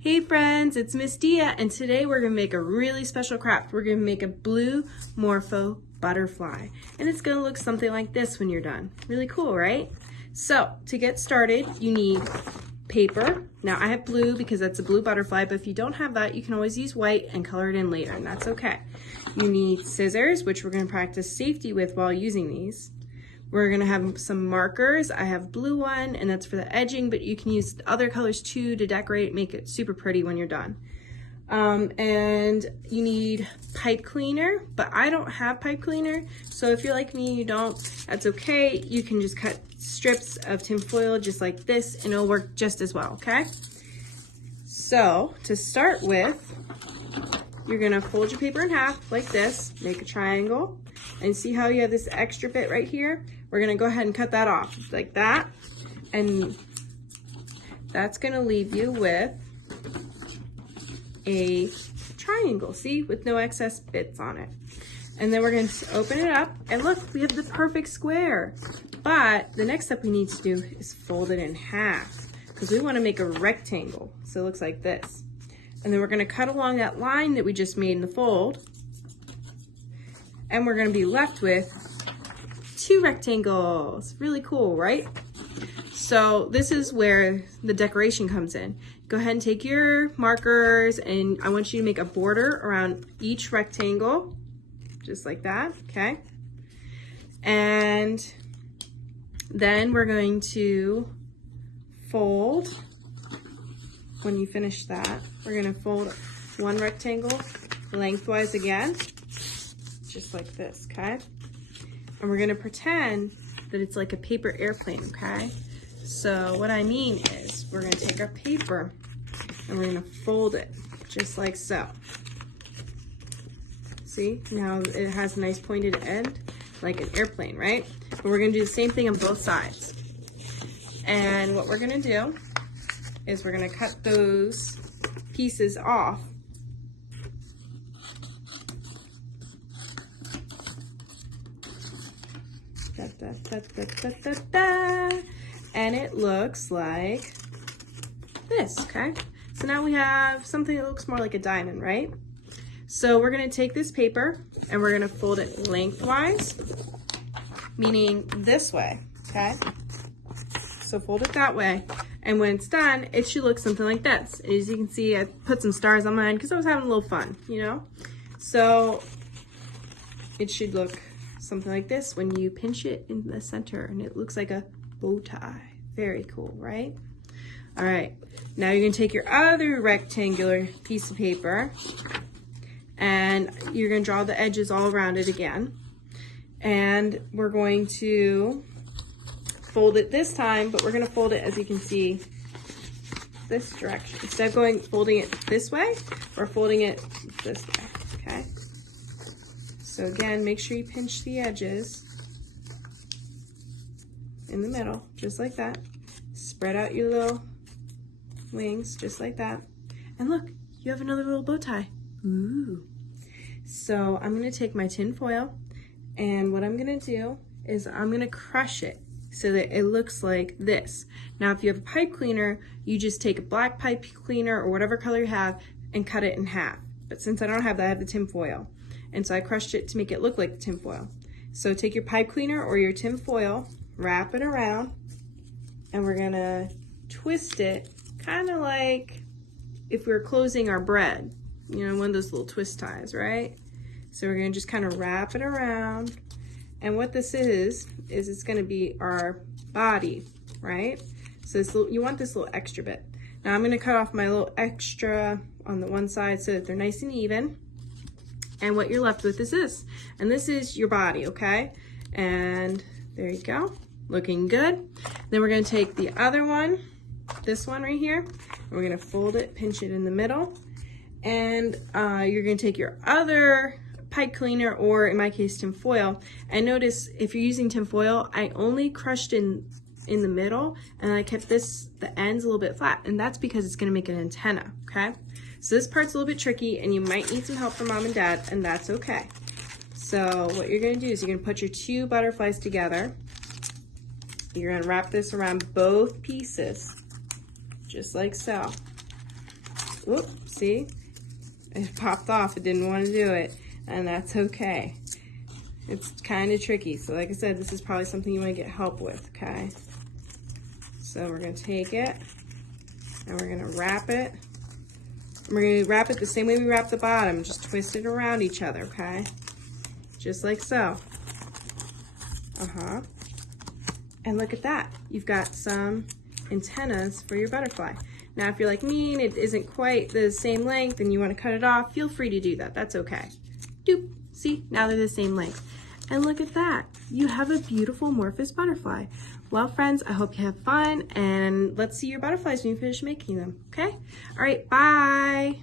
Hey friends, it's Miss Dia, and today we're going to make a really special craft. We're going to make a blue morpho butterfly, and it's going to look something like this when you're done. Really cool, right? So, to get started, you need paper. Now, I have blue because that's a blue butterfly, but if you don't have that, you can always use white and color it in later, and that's okay. You need scissors, which we're going to practice safety with while using these. We're gonna have some markers. I have blue one, and that's for the edging, but you can use other colors too to decorate, make it super pretty when you're done. And you need pipe cleaner, but I don't have pipe cleaner, so if you're like me, you don't, that's okay. You can just cut strips of tin foil just like this, and it'll work just as well, okay? So, to start with, you're gonna fold your paper in half like this, make a triangle, and see how you have this extra bit right here? We're gonna go ahead and cut that off like that, and that's gonna leave you with a triangle, see, with no excess bits on it. And then we're going to open it up, and look, we have the perfect square. But the next step we need to do is fold it in half, because we want to make a rectangle, so it looks like this. And then we're going to cut along that line that we just made in the fold, and we're going to be left with two rectangles. Really cool, right? So this is where the decoration comes in. Go ahead and take your markers, and I want you to make a border around each rectangle, just like that, okay? And then we're going to fold. When you finish that, we're gonna fold one rectangle lengthwise again, just like this, okay? And we're gonna pretend that it's like a paper airplane, okay? So what I mean is we're gonna take our paper and we're gonna fold it just like so. See, now it has a nice pointed end like an airplane, right? But we're gonna do the same thing on both sides. And what we're gonna do is we're gonna cut those pieces off. Da, da, da, da, da, da, da. And it looks like this, okay? So now we have something that looks more like a diamond, right? So we're gonna take this paper and we're gonna fold it lengthwise, meaning this way, okay? So fold it that way. And when it's done, it should look something like this. As you can see, I put some stars on mine because I was having a little fun, you know? So it should look something like this when you pinch it in the center, and it looks like a bow tie. Very cool, right? All right, now you're gonna take your other rectangular piece of paper and you're gonna draw the edges all around it again. And we're going to fold it this time, but we're gonna fold it, as you can see, this direction. Instead of folding it this way, we're folding it this way, okay? So again, make sure you pinch the edges in the middle, just like that. Spread out your little wings, just like that. And look, you have another little bow tie. Ooh. So I'm gonna take my tin foil, and what I'm gonna do is I'm gonna crush it so that it looks like this. Now, if you have a pipe cleaner, you just take a black pipe cleaner or whatever color you have and cut it in half. But since I don't have that, I have the tin foil. And so I crushed it to make it look like the tin foil. So take your pipe cleaner or your tin foil, wrap it around, and we're gonna twist it kind of like if we were closing our bread. You know, one of those little twist ties, right? So we're gonna just kind of wrap it around. And what this is it's gonna be our body, right? So you want this little extra bit. Now I'm gonna cut off my little extra on the one side so that they're nice and even. And what you're left with is this. And this is your body, okay? And there you go, looking good. Then we're gonna take the other one, this one right here, and we're gonna fold it, pinch it in the middle. And you're gonna take your other pipe cleaner, or in my case, tin foil. And notice if you're using tin foil, I only crushed in the middle, and I kept the ends a little bit flat, and that's because it's gonna make an antenna, okay? So this part's a little bit tricky, and you might need some help from mom and dad, and that's okay. So what you're gonna do is you're gonna put your two butterflies together. You're gonna wrap this around both pieces, just like so. Whoop, see? It popped off, it didn't want to do it, and that's okay. It's kind of tricky, so like I said, this is probably something you want to get help with, okay? So we're going to take it, and we're going to wrap it. And we're going to wrap it the same way we wrap the bottom, just twist it around each other, okay? Just like so. And look at that. You've got some antennas for your butterfly. Now, if you're like me and it isn't quite the same length and you want to cut it off, feel free to do that. That's okay. Doop. See? Now they're the same length. And look at that. You have a beautiful amorphous butterfly. Well, friends, I hope you have fun, and let's see your butterflies when you finish making them, okay? All right, bye.